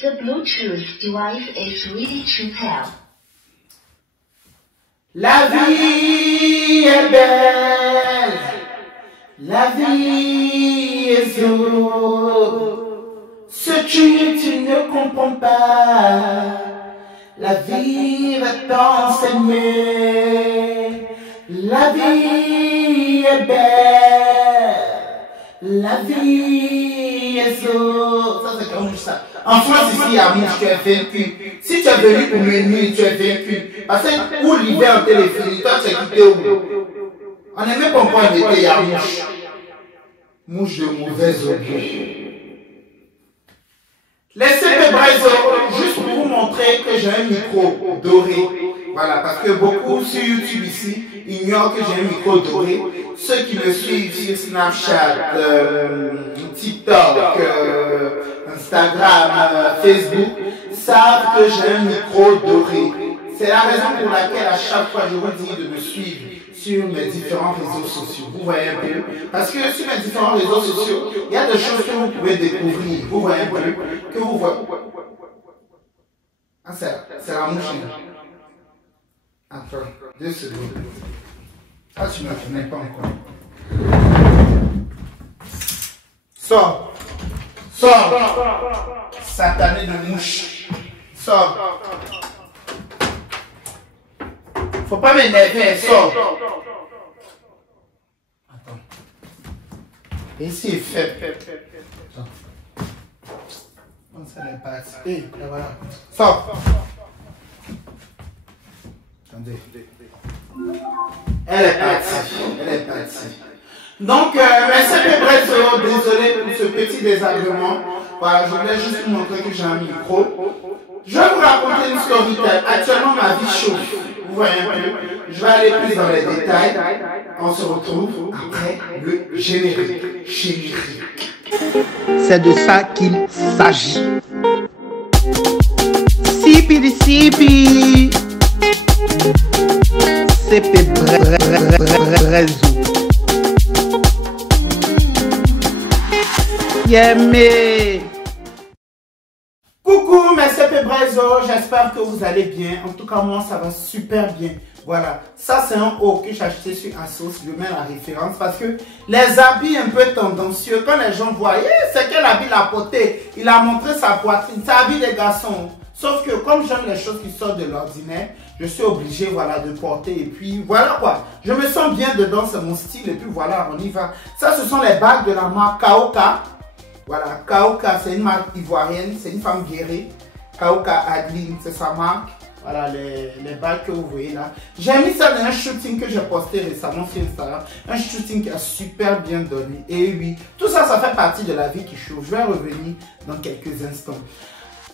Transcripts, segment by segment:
The Bluetooth device is ready to pair. La vie est belle, la vie est jolie. Ce que tu ne comprends pas, la vie va t'enseigner. La vie est belle, la vie est jolie. Ça c'est comme ça. En France ici, à Mouche, tu es vaincu. Si tu es venu pour me nuire, tu es vaincu. Parce que où l'hiver en téléphone, toi tu es quitté où? On n'aimait pas encore un été à Mouche. Mouche de mauvais augure. Laissez-moi juste pour vous montrer que j'ai un micro doré. Voilà, parce que beaucoup sur YouTube ici ignorent que j'ai un micro doré. Ceux qui me suivent sur Snapchat, TikTok, Instagram, Facebook, savent que j'ai un micro doré. C'est la raison pour laquelle à chaque fois je vous dis de me suivre sur mes différents réseaux sociaux. Vous voyez un peu? Parce que sur mes différents réseaux sociaux, il y a des choses que vous pouvez découvrir. Vous voyez un peu? Que vous voyez. Ah, c'est la mouche. Attends, 2 secondes. Ah, tu ne me connais pas encore. Sors. Sors. Satané de mouche. Sors. Faut pas m'énerver, sors. Attends. Ici est faible. Comme ça, elle est partie. Et voilà. Sors. Attendez. Elle est partie. Donc, merci Pébrezzo, désolé pour ce petit désagrément. Voilà, je voulais juste vous montrer que j'ai un micro. Je vais vous raconter une story time. Actuellement, ma vie chauffe. Vous voyez un peu. Je vais aller plus dans les détails. On se retrouve après le générique. C'est de ça qu'il s'agit. Sipi. C'est Pébrezzo. Yémé. Coucou, merci Pébrezzo, j'espère que vous allez bien. En tout cas, moi, ça va super bien. Voilà, ça c'est un haut que j'ai acheté sur Asos, je mets la référence parce que les habits un peu tendancieux, quand les gens voient, c'est quel habit il a porté, il a montré sa poitrine, c'est habit des garçons. Sauf que comme j'aime les choses qui sortent de l'ordinaire, je suis obligé voilà, de porter et puis voilà quoi. Je me sens bien dedans, c'est mon style et puis voilà, on y va. Ça, ce sont les bagues de la marque Kaoka. Voilà, Kaoka, c'est une marque ivoirienne, c'est une femme guérie. Kaoka Adeline, c'est sa marque. Voilà les bagues que vous voyez là. J'ai mis ça dans un shooting que j'ai posté récemment sur Instagram. Un shooting qui a super bien donné. Et oui, tout ça, ça fait partie de la vie qui chauffe. Je vais revenir dans quelques instants.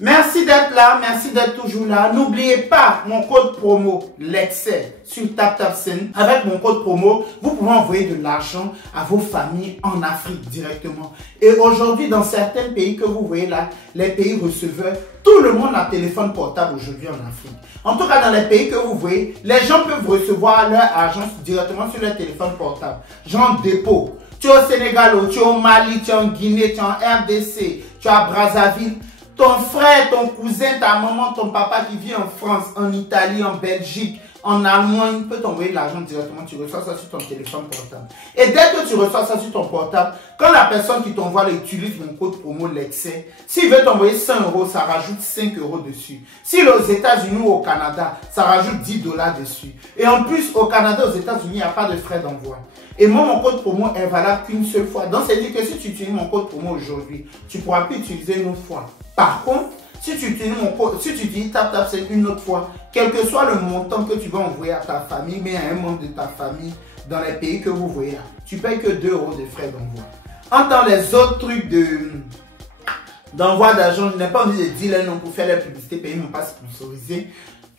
Merci d'être là, merci d'être toujours là. N'oubliez pas mon code promo, l'excès, sur TapTapSend. Avec mon code promo, vous pouvez envoyer de l'argent à vos familles en Afrique directement. Et aujourd'hui, dans certains pays que vous voyez là, les pays receveurs, tout le monde a téléphone portable aujourd'hui en Afrique. En tout cas, dans les pays que vous voyez, les gens peuvent recevoir leur argent directement sur leur téléphone portable. Genre dépôt. Tu es au Sénégal, tu es au Mali, tu es en Guinée, tu es en RDC, tu es à Brazzaville. Ton frère, ton cousin, ta maman, ton papa qui vit en France, en Italie, en Belgique, en Allemagne, peut t'envoyer de l'argent directement, tu reçois ça sur ton téléphone portable. Et dès que tu reçois ça sur ton portable, quand la personne qui t'envoie utilise mon code promo l'excès, s'il veut t'envoyer 100 €, ça rajoute 5 € dessus. S'il est aux États-Unis ou au Canada, ça rajoute 10 $ dessus. Et en plus, au Canada, aux États-Unis, il n'y a pas de frais d'envoi. Et moi, mon code promo est valable qu'une seule fois. Donc, c'est-à-dire que si tu utilises mon code promo aujourd'hui, tu ne pourras plus utiliser une autre fois. Par contre, si tu utilises mon code, si tu utilises TapTapSend une autre fois, quel que soit le montant que tu vas envoyer à ta famille, mais à un membre de ta famille, dans les pays que vous voyez là, tu payes que 2 € de frais d'envoi. Entre les autres trucs d'envoi d'argent, je n'ai pas envie de dire les noms pour faire la publicité, pays n'ont pas sponsorisé.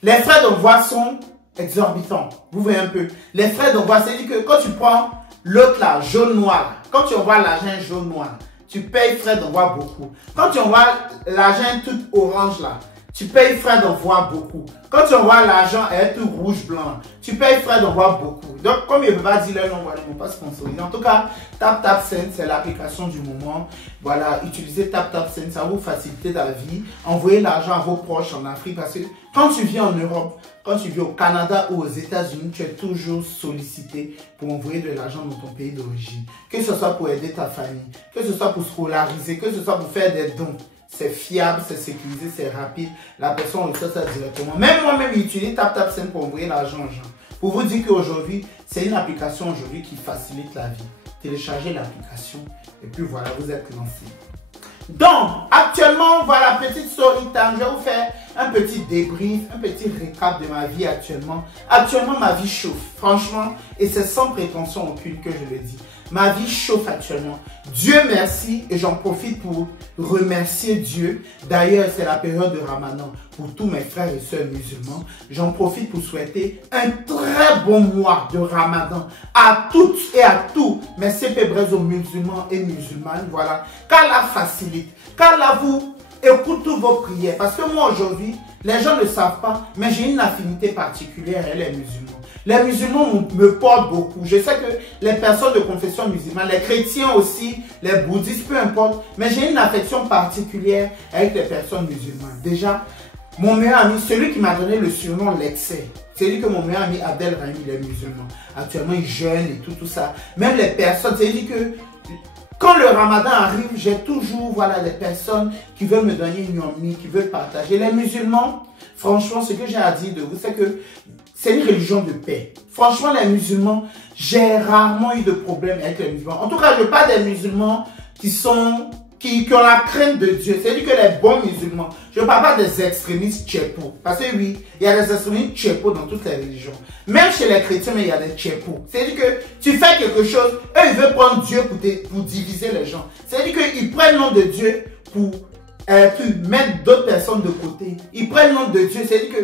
Les frais d'envoi sont exorbitants. Vous voyez un peu. Les frais d'envoi, c'est-à-dire que quand tu prends l'autre là, jaune-noir, quand tu envoies l'argent jaune-noir, tu payes frais d'envoi beaucoup. Quand tu envoies l'argent tout orange là, tu payes frais d'envoi beaucoup. Quand tu envoies l'argent, elle est tout rouge-blanc. Tu payes frais d'envoi beaucoup. Donc, comme il ne peut pas dire non, voilà, ils ne vont pas sponsoriser. En tout cas, TapTapSend, c'est l'application du moment. Voilà, utilisez TapTapSend, ça va vous faciliter la vie. Envoyez l'argent à vos proches en Afrique parce que quand tu vis en Europe, quand tu vis au Canada ou aux États-Unis, tu es toujours sollicité pour envoyer de l'argent dans ton pays d'origine. Que ce soit pour aider ta famille, que ce soit pour scolariser, que ce soit pour faire des dons. C'est fiable, c'est sécurisé, c'est rapide. La personne reçoit ça directement. Même moi-même, j'utilise TapTapSend pour envoyer l'argent aux gens. Pour vous dire qu'aujourd'hui, c'est une application aujourd'hui qui facilite la vie. Téléchargez l'application et puis voilà, vous êtes lancé. Donc, actuellement, voilà, petite story time. Je vais vous faire un petit débrief, un petit récap de ma vie actuellement. Actuellement, ma vie chauffe, franchement, et c'est sans prétention aucune que je le dis. Ma vie chauffe actuellement. Dieu merci, et j'en profite pour remercier Dieu. D'ailleurs, c'est la période de Ramadan pour tous mes frères et sœurs musulmans. J'en profite pour souhaiter un très bon mois de Ramadan à toutes et à tous mes CP Brezo musulmans et musulmanes. Voilà, qu'Allah facilite, qu'Allah vous écoute toutes vos prières. Parce que moi aujourd'hui, les gens ne savent pas, mais j'ai une affinité particulière avec les musulmans. Les musulmans me portent beaucoup. Je sais que les personnes de confession musulmane, les chrétiens aussi, les bouddhistes, peu importe, mais j'ai une affection particulière avec les personnes musulmanes. Déjà, mon meilleur ami, celui qui m'a donné le surnom l'excès, c'est lui que mon meilleur ami Abdel Rahim, il est musulman. Actuellement, il jeûne et tout ça. Même les personnes, c'est dit que quand le Ramadan arrive, j'ai toujours voilà, des personnes qui veulent me donner une yomi, qui veulent partager. Les musulmans, franchement, ce que j'ai à dire de vous, c'est que c'est une religion de paix. Franchement, les musulmans, j'ai rarement eu de problème avec les musulmans. En tout cas, je parle des musulmans qui ont la crainte de Dieu. C'est-à-dire que les bons musulmans, je ne parle pas des extrémistes tchépo. Parce que oui, il y a des extrémistes tchépo dans toutes les religions. Même chez les chrétiens, mais il y a des tchépo. C'est-à-dire que tu fais quelque chose, eux, ils veulent prendre Dieu pour diviser les gens. C'est-à-dire qu'ils prennent le nom de Dieu pour mettre d'autres personnes de côté. Ils prennent le nom de Dieu. C'est-à-dire que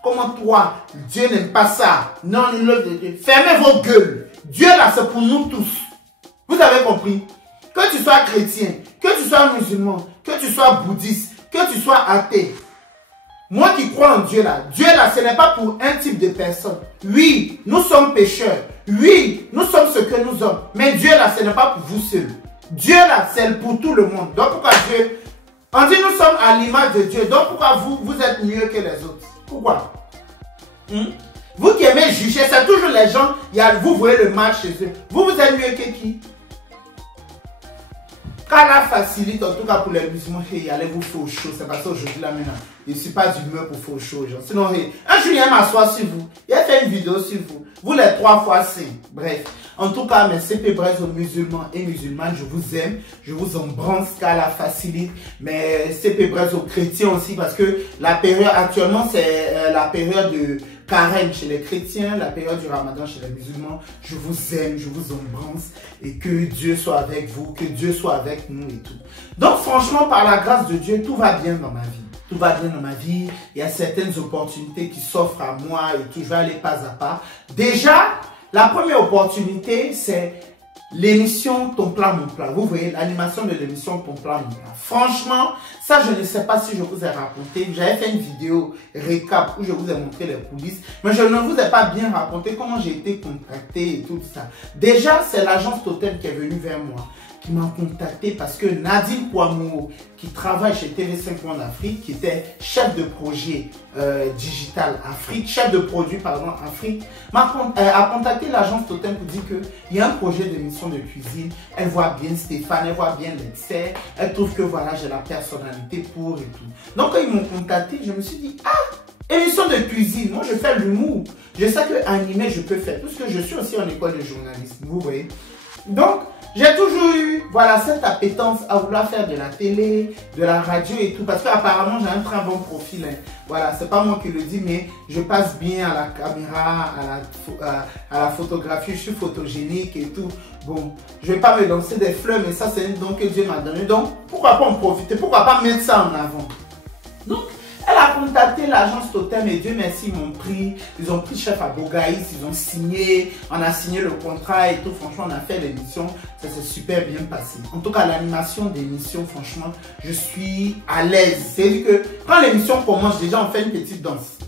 comment toi, Dieu n'aime pas ça. Non, l'œuvre de Dieu. Fermez vos gueules. Dieu là, c'est pour nous tous. Vous avez compris? Que tu sois chrétien, que tu sois musulman, que tu sois bouddhiste, que tu sois athée. Moi qui crois en Dieu là, ce n'est pas pour un type de personne. Oui, nous sommes pécheurs. Oui, nous sommes ce que nous sommes. Mais Dieu là, ce n'est pas pour vous seuls. Dieu là, c'est pour tout le monde. Donc pourquoi Dieu? On dit nous sommes à l'image de Dieu. Donc pourquoi vous êtes mieux que les autres? Pourquoi? Vous qui aimez juger, c'est toujours les gens, vous voyez le mal chez eux. Vous êtes mieux que qui? Qu'Allah facilite, en tout cas pour les musulmans, allez vous faire chaud. C'est parce qu'aujourd'hui là maintenant, je ne suis pas d'humeur pour faire chaud. Sinon, un jour il va m'asseoir sur vous. Il a fait une vidéo sur vous. Vous les 3 fois 5. Bref. En tout cas, mes CP Brezo musulmans et musulmanes, je vous aime. Je vous embrasse, qu'Allah facilite. Mes CP Brezo chrétiens aussi, parce que la période actuellement, c'est la période de carême chez les chrétiens, la période du Ramadan chez les musulmans. Je vous aime, je vous embrasse et que Dieu soit avec vous, que Dieu soit avec nous et tout. Donc franchement, par la grâce de Dieu, tout va bien dans ma vie. Tout va bien dans ma vie. Il y a certaines opportunités qui s'offrent à moi et tout. Je vais aller pas à pas. Déjà, la première opportunité, c'est l'émission Ton Plat, Mon Plat. Vous voyez, l'animation de l'émission Ton Plat, Mon Plat. Franchement, ça, je ne sais pas si je vous ai raconté. J'avais fait une vidéo récap où je vous ai montré les coulisses. Mais je ne vous ai pas bien raconté comment j'ai été contacté et tout ça. Déjà, c'est l'agence Totem qui est venue vers moi, qui m'a contacté parce que Nadine Poimou, qui travaille chez TV5 Monde Afrique, qui était chef de projet digital Afrique, chef de produit, pardon, Afrique, a contacté l'agence Totem pour dire qu'il y a un projet d'émission de cuisine. Elle voit bien Stéphane, elle voit bien l'excès, elle trouve que voilà, j'ai la personnalité pour et tout. Donc quand ils m'ont contacté, je me suis dit, ah, émission de cuisine, moi je fais l'humour. Je sais que animé, je peux faire, parce que je suis aussi en école de journalisme, vous voyez. Donc, j'ai toujours eu, voilà, cette appétence à vouloir faire de la télé, de la radio et tout, parce qu'apparemment j'ai un très bon profil. Hein. Voilà, c'est pas moi qui le dis, mais je passe bien à la caméra, à la photographie, je suis photogénique et tout. Bon, je vais pas me lancer des fleurs, mais ça c'est un don que Dieu m'a donné. Donc, pourquoi pas en profiter, pourquoi pas mettre ça en avant? Donc, elle a contacté l'agence Totem et Dieu merci, ils ont pris chef à Bogaïs, ils ont signé, on a signé le contrat et tout. Franchement, on a fait l'émission, ça s'est super bien passé. En tout cas, l'animation d'émission, franchement, je suis à l'aise. C'est-à-dire que quand l'émission commence, déjà on fait une petite danse.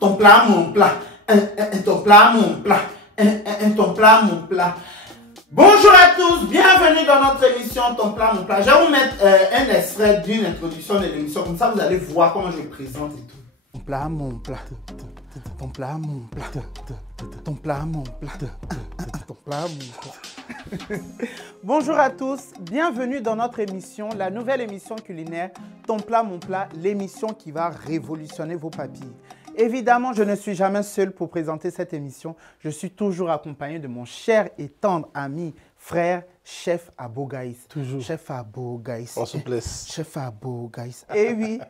Ton plat, mon plat. Ton plat, mon plat. Ton plat, mon plat. Bonjour à tous, bienvenue dans notre émission Ton plat, mon plat. Je vais vous mettre un extrait d'une introduction de l'émission, comme ça vous allez voir comment je présente et tout. Ton plat, mon plat. Ton plat, mon plat. Ton plat, mon plat. Ton plat, mon plat. Bonjour à tous, bienvenue dans notre émission, la nouvelle émission culinaire Ton plat, mon plat, l'émission qui va révolutionner vos papilles. Évidemment, je ne suis jamais seul pour présenter cette émission. Je suis toujours accompagné de mon cher et tendre ami, frère, chef à Bogaïs. Toujours. Chef à Bogaïs. En souplesse. Chef à Bogaïs. Et oui,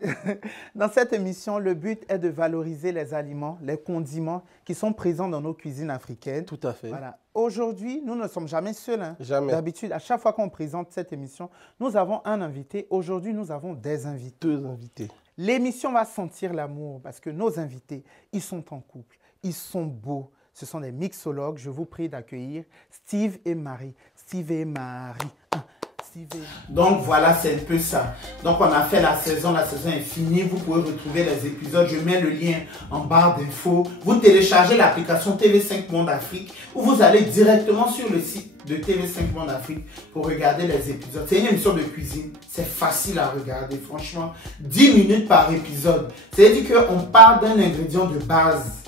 dans cette émission, le but est de valoriser les aliments, les condiments qui sont présents dans nos cuisines africaines. Tout à fait. Voilà. Aujourd'hui, nous ne sommes jamais seuls. Hein. Jamais. D'habitude, à chaque fois qu'on présente cette émission, nous avons un invité. Aujourd'hui, nous avons des invités. Deux invités. L'émission va sentir l'amour parce que nos invités, ils sont en couple, ils sont beaux. Ce sont des mixologues. Je vous prie d'accueillir Steve et Marie. Steve et Marie. Donc voilà, c'est un peu ça. Donc on a fait la saison est finie. Vous pouvez retrouver les épisodes. Je mets le lien en barre d'infos. Vous téléchargez l'application TV5 Monde Afrique ou vous allez directement sur le site de TV5 Monde Afrique pour regarder les épisodes. C'est une émission de cuisine. C'est facile à regarder. Franchement, 10 minutes par épisode. C'est-à-dire qu'on part d'un ingrédient de base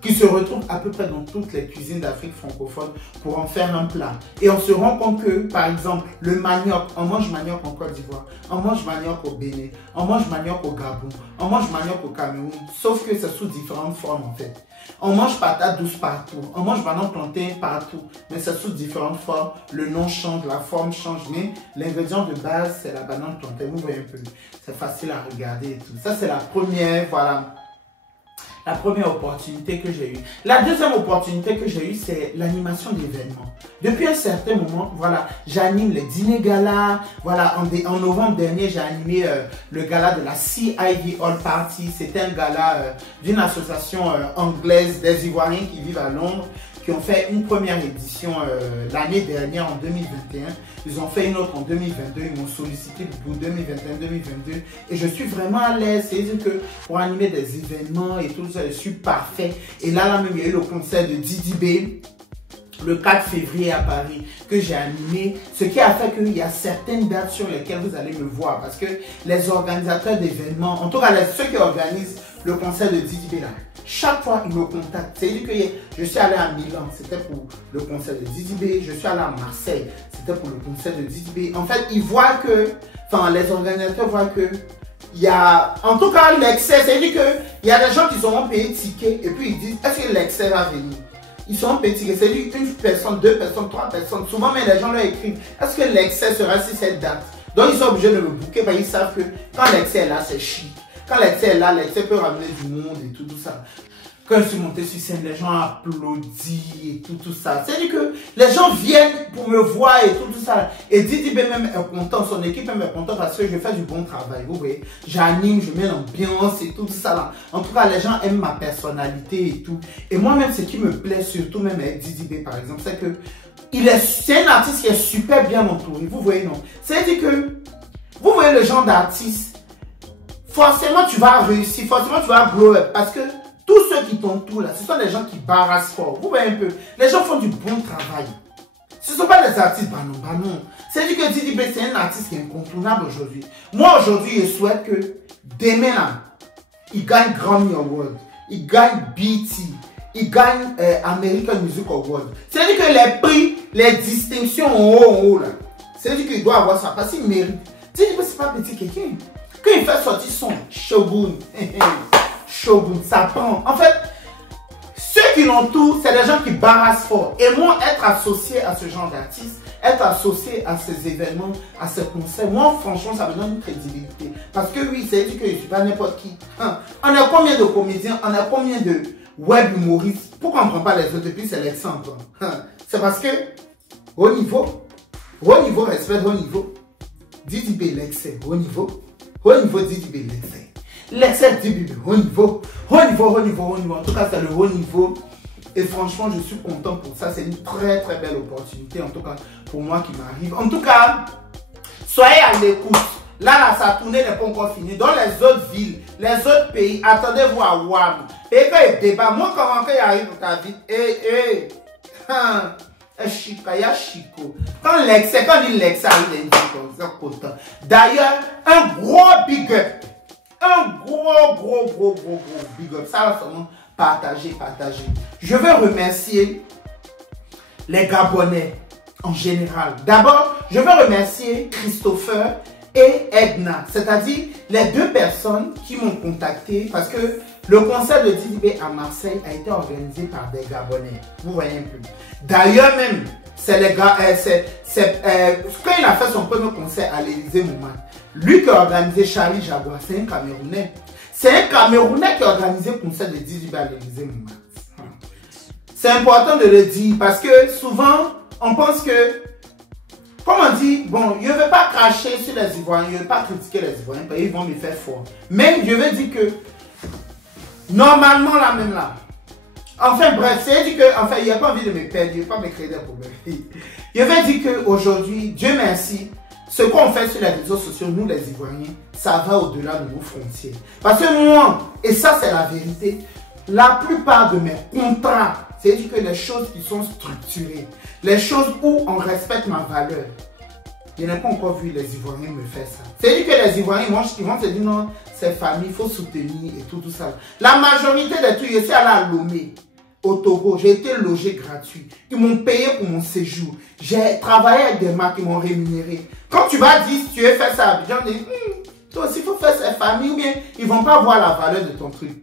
qui se retrouve à peu près dans toutes les cuisines d'Afrique francophone pour en faire un plat. Et on se rend compte que, par exemple, le manioc, on mange manioc en Côte d'Ivoire, on mange manioc au Bénin, on mange manioc au Gabon, on mange manioc au Cameroun, sauf que c'est sous différentes formes en fait. On mange patate douce partout, on mange banane plantain partout, mais c'est sous différentes formes. Le nom change, la forme change, mais l'ingrédient de base, c'est la banane plantain. Vous voyez un peu, c'est facile à regarder et tout. Ça, c'est la première, voilà. La première opportunité que j'ai eue. La deuxième opportunité que j'ai eue, c'est l'animation d'événements. Depuis un certain moment, voilà, j'anime les dîners galas. Voilà, en novembre dernier, j'ai animé le gala de la CIV All Party. C'était un gala d'une association anglaise des Ivoiriens qui vivent à Londres, qui ont fait une première édition l'année dernière en 2021. Ils ont fait une autre en 2022. Ils m'ont sollicité pour 2021-2022. Et je suis vraiment à l'aise. C'est-à-dire que pour animer des événements et tout ça, je suis parfait. Et là même, il y a eu le concert de Didi B le 4 février à Paris que j'ai animé. Ce qui a fait qu'il y a certaines dates sur lesquelles vous allez me voir. Parce que les organisateurs d'événements, en tout cas ceux qui organisent le concert de Didi B là, chaque fois, ils me contactent. C'est-à-dire que je suis allé à Milan, c'était pour le concert de Didi B. Je suis allé à Marseille, c'était pour le concert de Didi B. En fait, ils voient que, enfin, les organisateurs voient que, il y a, en tout cas, l'excès. C'est-à-dire qu'il y a des gens qui seront payés ticket et puis ils disent, est-ce que l'excès va venir? Ils seront payés ticket. C'est-à-dire une personne, deux personnes, trois personnes. Souvent, mais les gens leur écrivent, est-ce que l'excès sera sur cette date? Donc, ils sont obligés de me booker parce qu'ils savent que quand l'excès est là, c'est chic. Quand l'excès est là, l'excès peut ramener du monde et tout ça. Quand je suis monté sur scène, les gens applaudissent et tout ça. C'est-à-dire que les gens viennent pour me voir et tout ça. Et Didi B même est content, son équipe même est content parce que je fais du bon travail. Vous voyez, j'anime, je mets l'ambiance et tout ça là. En tout cas, les gens aiment ma personnalité et tout. Et moi-même, ce qui me plaît surtout même avec Didi B par exemple, c'est que c'est un artiste qui est super bien entouré. Vous voyez, non? C'est-à-dire que, vous voyez le genre d'artiste, forcément tu vas réussir, forcément tu vas blow up parce que tous ceux qui t'entourent là, ce sont des gens qui barrassent fort. Vous voyez un peu, les gens font du bon travail. Ce ne sont pas des artistes banon. C'est-à-dire que Didi B, c'est un artiste qui est incontournable aujourd'hui. Moi aujourd'hui, je souhaite que demain là, il gagne Grammy Award, il gagne BET, il gagne American Music Award. C'est-à-dire que les prix, les distinctions en haut là, c'est-à-dire qu'il doit avoir ça parce qu'il mérite. Didi B, c'est pas petit quelqu'un. Quand il fait sortir son Shogun, Shogun, ça prend. En fait, ceux qui l'entourent, c'est des gens qui barrassent fort. Et moi, être associé à ce genre d'artiste, être associé à ces événements, à ces concerts, moi, franchement, ça me donne une crédibilité. Parce que oui, c'est dit que je ne suis pas n'importe qui. Hein? On a combien de comédiens, on a combien de web humoristes? Pourquoi on ne prend pas les autres et puis c'est l'exemple? Hein? C'est parce que, haut niveau, respect, haut niveau, Didi B, l'excès, haut niveau, Didi B, l'excès. L'excel dit haut niveau. Haut niveau, haut niveau, haut niveau. En tout cas, c'est le haut niveau. Et franchement, je suis content pour ça. C'est une très très belle opportunité, en tout cas, pour moi qui m'arrive. En tout cas, soyez à l'écoute. Là, sa tournée n'est pas encore finie. Dans les autres villes, les autres pays, attendez-vous à WAM. Et quand il débat, moi, comment il arrive dans ta vie? Chika, Chico. Quand il Lex arrive, il est content. D'ailleurs, un gros big up. Un gros big up. Ça va seulement partager. Je veux remercier les Gabonais en général. D'abord, je veux remercier Christopher et Edna, c'est-à-dire les deux personnes qui m'ont contacté parce que le concert de Didibé à Marseille a été organisé par des Gabonais. Vous voyez un peu. D'ailleurs même, c'est les gars, quand il a fait son premier concert à l'Élysée Montmartre, lui qui a organisé Charlie Jaguar, c'est un Camerounais. C'est un Camerounais qui a organisé le concert de Didibé à l'Élysée Montmartre. C'est important de le dire parce que souvent, on pense que, comme on dit, bon, je ne veux pas cracher sur les Ivoiriens, je ne veux pas critiquer les Ivoiriens, parce qu'ils vont me faire fort. Mais je veux dire que, normalement, là même là, enfin bref, c'est-à-dire que, enfin, il n'y a pas envie de me perdre, il n'y a pas me créer des problèmes. Je veux dire qu'aujourd'hui, Dieu merci, ce qu'on fait sur les réseaux sociaux, nous les Ivoiriens, ça va au-delà de nos frontières. Parce que moi, et ça c'est la vérité, la plupart de mes contrats, c'est-à-dire que les choses qui sont structurées, les choses où on respecte ma valeur, je n'ai pas encore vu les Ivoiriens me faire ça. C'est-à-dire que les Ivoiriens, ils vont se dire non, c'est famille, il faut soutenir et tout ça. La majorité des trucs, je suis allé à Lomé, au Togo, j'ai été logé gratuit. Ils m'ont payé pour mon séjour. J'ai travaillé avec des marques qui m'ont rémunéré. Quand tu vas dire si tu veux faire ça à Abidjan, toi aussi il faut faire cette famille ou bien ils ne vont pas voir la valeur de ton truc.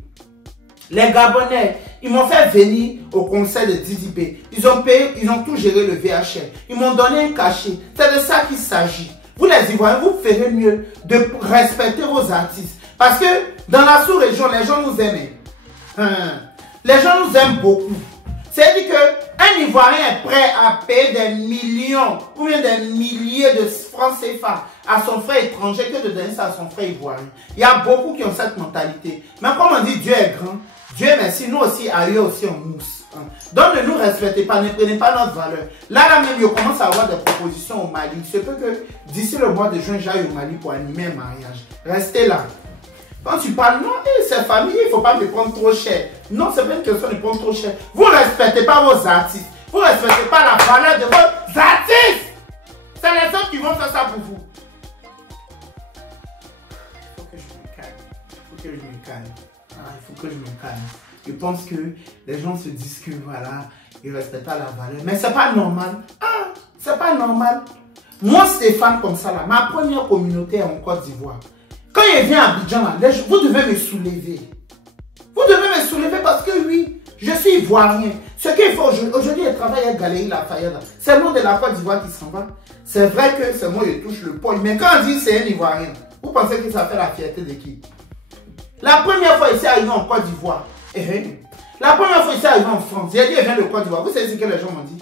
Les Gabonais, ils m'ont fait venir au concert de Didibé. Ils ont payé, ils ont tout géré le VHR. Ils m'ont donné un cachet. C'est de ça qu'il s'agit. Vous les Ivoiriens, vous ferez mieux de respecter vos artistes. Parce que dans la sous-région, les gens nous aiment. Les gens nous aiment beaucoup. C'est-à-dire qu'un Ivoirien est prêt à payer des millions ou bien des milliers de francs CFA à son frère étranger que de donner ça à son frère ivoirien. Il y a beaucoup qui ont cette mentalité. Mais comme on dit, Dieu est grand. Dieu merci, nous aussi, ailleurs aussi, on mousse. Donc ne nous respectez pas, ne prenez pas notre valeur. Là même, je commence à avoir des propositions au Mali. Il se peut que d'ici le mois de juin, j'aille au Mali pour animer un mariage. Restez là. Quand tu parles, non, c'est famille, il ne faut pas me prendre trop cher. Non, c'est pas une question de prendre trop cher. Vous ne respectez pas vos artistes. Vous ne respectez pas la valeur de vos artistes. C'est les autres qui vont faire ça pour vous. Il faut que je me calme. Il faut que je me calme. Il faut que je me calme. Je pense que les gens se disent que voilà, ils ne respectent pas la valeur. Mais c'est pas normal. C'est pas normal. Moi, Stéphane, comme ça, là, ma première communauté est en Côte d'Ivoire. Quand il vient à Abidjan, là, vous devez me soulever. Vous devez me soulever parce que oui, je suis ivoirien. Ce qu'il faut aujourd'hui, il travaille avec Galerie Lafayette. C'est le nom de la Côte d'Ivoire qui s'en va. C'est vrai que c'est moi qui touche le poil. Mais quand on dit c'est un ivoirien, vous pensez que ça fait la fierté de qui? La première fois ici arrivé en Côte d'Ivoire, la première fois ici arrivé en France, j'ai dit, il vient de Côte d'Ivoire. Vous savez ce que les gens m'ont dit?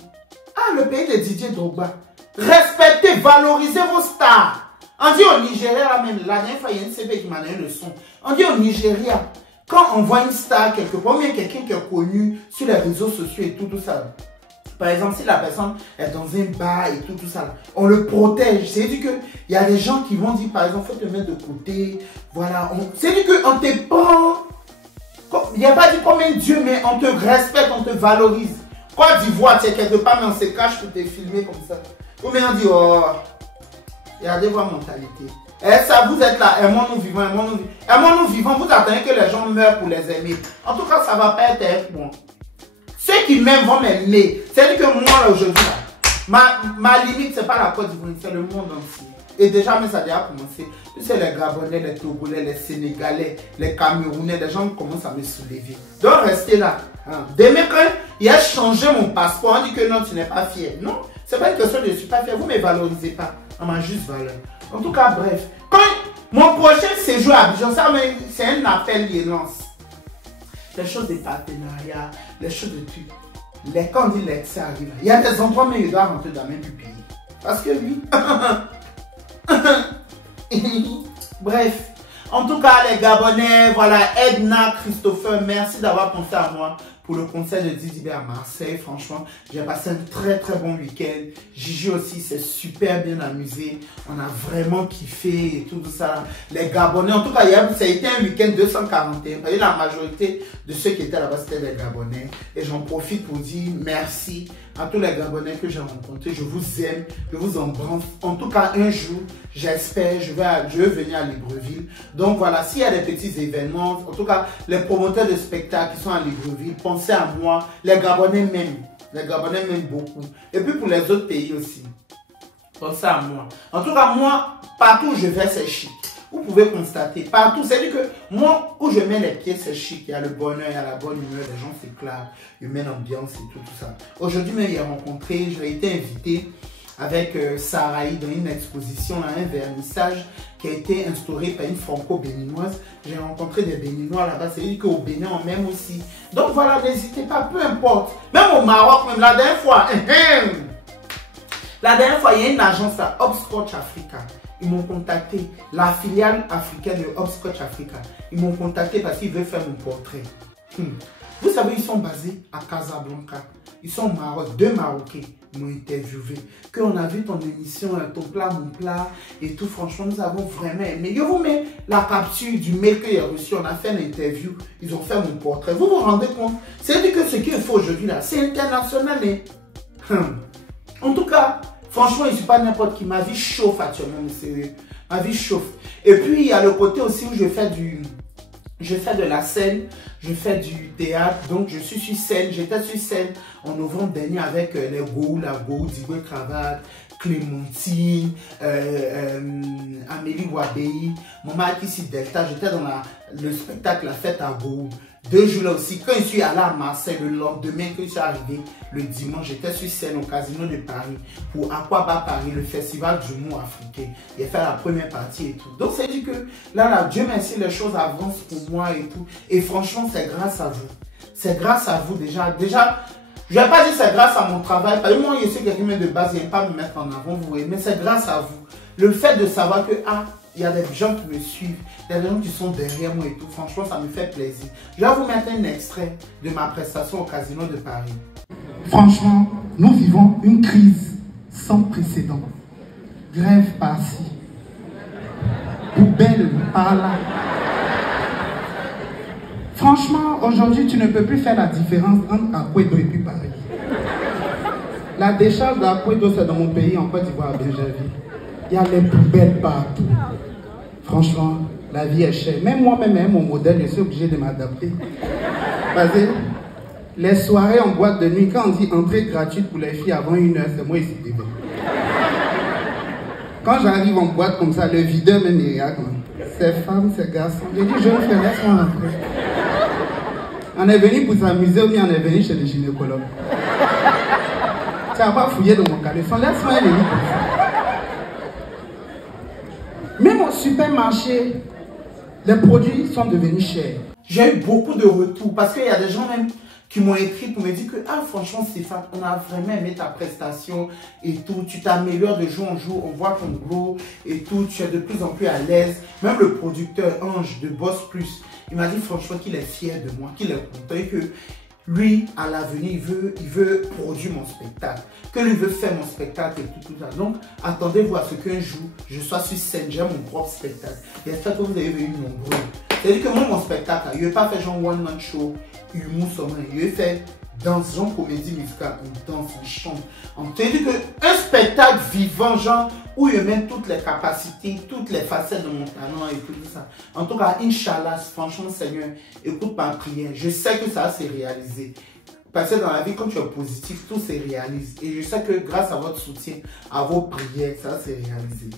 Ah, le pays de Didier Drogba. Respectez, valorisez vos stars. On dit au Nigeria, là même, la dernière fois, il y a une CB qui m'a donné une leçon. On dit au Nigeria, quand on voit une star quelque part, ou bien quelqu'un qui est connu sur les réseaux sociaux et tout ça, par exemple, si la personne est dans un bar et tout ça, on le protège. C'est-à-dire qu'il y a des gens qui vont dire, par exemple, il faut te mettre de côté. Voilà. C'est-à-dire qu'on te prend. Il n'y a pas dit comme un Dieu, mais on te respecte, on te valorise. Côte d'Ivoire, tu es quelque part, mais on se cache pour te filmer comme ça. Ou bien on dit, oh, regardez votre mentalité. Et ça, vous êtes là, aimons-nous vivants, aimons-nous vivants. Aimons-nous vivants, vous attendez que les gens meurent pour les aimer. En tout cas, ça ne va pas être bon. Ceux qui m'aiment vont m'aimer. C'est-à-dire que moi, là, aujourd'hui, ma limite, ce n'est pas la Côte d'Ivoire, c'est le monde entier. Et déjà, mais ça a déjà commencé. C'est les Gabonais, les Togolais, les Sénégalais, les Camerounais, les gens commencent à me soulever. Donc, restez là. Demain, quand il a changé mon passeport, on dit que non, tu n'es pas fier. Non, ce n'est pas une question de je ne suis pas fier. Vous ne me valorisez pas à ma juste valeur. En tout cas, bref. Quand mon prochain séjour à Abidjan, c'est un appel qui lance. Les choses de partenariat, les choses de trucs. Quand on dit l'excès arrive, il y a des endroits mais il doit rentrer dans le même pays. Parce que oui. Bref. En tout cas, les Gabonais, voilà, Edna, Christopher, merci d'avoir pensé à moi pour le concert de Didi à Marseille. Franchement, j'ai passé un très très bon week-end. Gigi aussi s'est super bien amusé. On a vraiment kiffé et tout ça. Les Gabonais, en tout cas, ça a été un week-end 241. Et la majorité de ceux qui étaient là-bas, c'était les Gabonais. Et j'en profite pour dire merci à tous les Gabonais que j'ai rencontrés. Je vous aime, je vous embrasse. En tout cas, un jour, j'espère, je vais venir à Libreville. Donc voilà, s'il y a des petits événements, en tout cas, les promoteurs de spectacles qui sont à Libreville, pensez à moi. Les Gabonais m'aiment. Les Gabonais m'aiment beaucoup. Et puis pour les autres pays aussi, pensez à moi. En tout cas, moi, partout où je vais, c'est chic. Vous pouvez constater, partout, c'est-à-dire que moi, où je mets les pieds, c'est chic. Il y a le bonheur, il y a la bonne humeur, les gens s'éclatent, humaine ambiance et tout ça. Aujourd'hui même, j'ai rencontré, j'ai été invité avec Saraï dans une exposition, un vernissage qui a été instauré par une franco-béninoise. J'ai rencontré des Béninois là-bas, c'est-à-dire qu'au Bénin, on m'aime aussi. Donc voilà, n'hésitez pas, peu importe. Même au Maroc, même la dernière fois, il y a une agence à Hopscotch Africa. Ils m'ont contacté, la filiale africaine de Hopscotch Africa. Ils m'ont contacté parce qu'ils veulent faire mon portrait. Vous savez, ils sont basés à Casablanca. Ils sont au Maroc, 2 Marocains m'ont interviewé. Qu'on a vu ton émission, ton plat, mon plat et tout. Franchement, nous avons vraiment aimé. Je vous mets la capture du mail que j'ai reçu. On a fait une interview. Ils ont fait mon portrait. Vous vous rendez compte? C'est-à-dire que ce qu'il faut aujourd'hui là, c'est international. En tout cas, franchement, je ne suis pas n'importe qui. Ma vie chauffe actuellement, sérieux. Ma vie chauffe. Et puis, il y a le côté aussi où je fais de la scène, je fais du théâtre, donc je suis sur scène. J'étais sur scène en novembre dernier avec les Go, la Go, Digwe Cravate, Clémentine, Amélie Wabei, Maman ici Delta. J'étais dans le spectacle La Fête à Go. 2 jours là aussi, quand je suis allé à Marseille, le lendemain que je suis arrivé, le dimanche, j'étais sur scène au Casino de Paris pour Aquaba Paris, le festival du mot africain. J'ai fait la première partie et tout. Donc, c'est dit que là, Dieu merci, les choses avancent pour moi et tout. Et franchement, c'est grâce à vous. C'est grâce à vous déjà. Je ne vais pas dire c'est grâce à mon travail. Parce que moi, je suis quelqu'un de base, je n'aime pas me mettre en avant, vous voyez. Mais c'est grâce à vous. Le fait de savoir que, il y a des gens qui me suivent, il y a des gens qui sont derrière moi et tout. Franchement, ça me fait plaisir. Je vais vous mettre un extrait de ma prestation au Casino de Paris. Franchement, nous vivons une crise sans précédent. Grève par-ci, poubelle par-là. Franchement, aujourd'hui, tu ne peux plus faire la différence entre Akwedo et puis Paris. La décharge d'Akwedo, c'est dans mon pays, en Côte d'Ivoire, bien j'ai vu. Il y a les poubelles partout. Franchement, la vie est chère. Même moi-même, mon modèle, je suis obligé de m'adapter. Parce que les soirées en boîte de nuit, quand on dit entrée gratuite pour les filles avant 1 heure, c'est moi ici. Quand j'arrive en boîte comme ça, le videur même il regarde. Ces femmes, ces garçons. Je dis, je me fais, laisse-moi rentrer. On est venu pour s'amuser ou bien on est venu chez les gynécologues. Tu n'as pas fouillé dans mon caleçon, laisse-moi aller comme ça. Même au supermarché, les produits sont devenus chers. J'ai eu beaucoup de retours parce qu'il y a des gens même qui m'ont écrit pour me dire que franchement Stéphane, on a vraiment aimé ta prestation et tout, tu t'améliores de jour en jour, on voit ton glow et tout, tu es de plus en plus à l'aise. Même le producteur Ange de Boss Plus, il m'a dit franchement qu'il est fier de moi, qu'il est content et que lui, à l'avenir, il veut produire mon spectacle, que lui veut faire mon spectacle et tout ça. Donc, attendez-vous à ce qu'un jour, je sois sur scène, j'ai mon propre spectacle. J'espère que vous avez vu nombreux. C'est-à-dire que moi, mon spectacle, il ne veut pas faire genre one-man show, humour, sommet. Il veut faire danse, genre comédie musicale, on danse, on chante. C'est-à-dire qu'un spectacle vivant, genre, où il y a même toutes les capacités, toutes les facettes de mon talent et tout ça. En tout cas, Inch'Allah, franchement, Seigneur, écoute ma prière. Je sais que ça s'est réalisé. Parce que dans la vie, quand tu es positif, tout se réalise. Et je sais que grâce à votre soutien, à vos prières, ça s'est réalisé.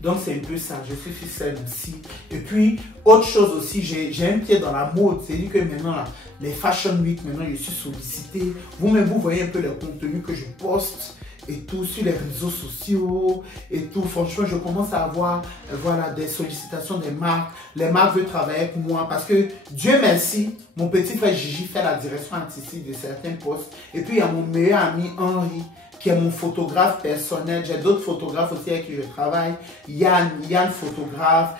Donc c'est un peu ça, je suis sur scène aussi. Et puis, autre chose aussi, j'ai un pied dans la mode. C'est-à-dire que maintenant, là, les Fashion Week, maintenant je suis sollicité. Vous-même, vous voyez un peu les contenus que je poste et tout sur les réseaux sociaux et tout. Franchement, je commence à avoir voilà, des sollicitations des marques. Les marques veulent travailler avec moi parce que, Dieu merci, mon petit frère Gigi fait la direction artistique de certains postes. Et puis, il y a mon meilleur ami Henri qui est mon photographe personnel. J'ai d'autres photographes aussi avec qui je travaille. Yann photographe,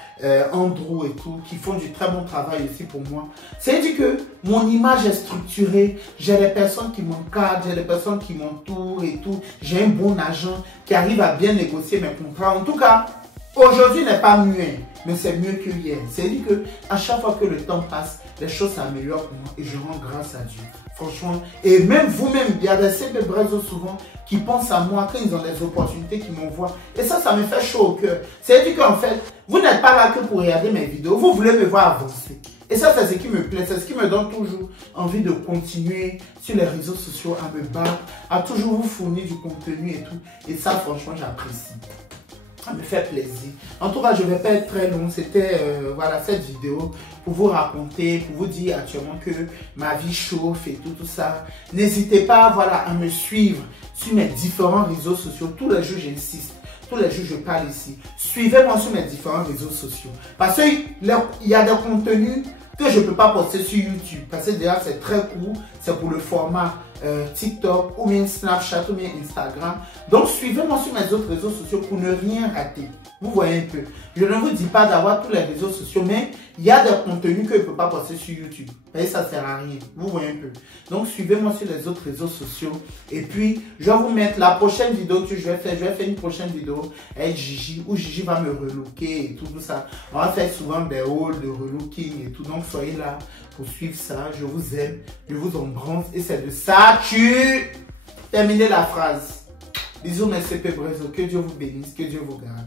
Andrew et tout, qui font du très bon travail aussi pour moi. C'est-à-dire que mon image est structurée. J'ai des personnes qui m'encadrent, j'ai des personnes qui m'entourent et tout. J'ai un bon agent qui arrive à bien négocier mes contrats. En tout cas, aujourd'hui n'est pas muet, mais c'est mieux que hier. C'est-à-dire que à chaque fois que le temps passe, les choses s'améliorent pour moi et je rends grâce à Dieu. Franchement, et même vous-même, il y a des CP Brezo souvent qui pensent à moi quand ils ont des opportunités qui m'envoient. Et ça me fait chaud au cœur. C'est-à-dire qu'en fait, vous n'êtes pas là que pour regarder mes vidéos, vous voulez me voir avancer. Et ça, c'est ce qui me plaît, c'est ce qui me donne toujours envie de continuer sur les réseaux sociaux, à me battre, à toujours vous fournir du contenu et tout. Et ça, franchement, j'apprécie. Ça me fait plaisir. En tout cas, je ne vais pas être très long. C'était voilà, cette vidéo pour vous raconter, pour vous dire actuellement que ma vie chauffe et tout ça. N'hésitez pas voilà, à me suivre sur mes différents réseaux sociaux. Tous les jours, j'insiste. Tous les jours, je parle ici. Suivez-moi sur mes différents réseaux sociaux. Parce qu'il y a des contenus que je ne peux pas poster sur YouTube. Parce que déjà, c'est très court. C'est pour le format TikTok ou bien Snapchat ou bien Instagram. Donc, suivez-moi sur mes autres réseaux sociaux pour ne rien rater. Vous voyez un peu. Je ne vous dis pas d'avoir tous les réseaux sociaux, mais il y a des contenus que je ne peux pas poster sur YouTube. Et ça ne sert à rien. Vous voyez un peu. Donc, suivez-moi sur les autres réseaux sociaux. Et puis, je vais vous mettre la prochaine vidéo que je vais faire. Je vais faire une prochaine vidéo avec Gigi, où Gigi va me relooker et tout ça. On va faire souvent des hauls de relooking et tout. Donc, soyez là pour suivre ça. Je vous aime. Je vous embrasse. Et c'est de ça que terminez la phrase. Bisous mes CP Brezo. Que Dieu vous bénisse. Que Dieu vous garde.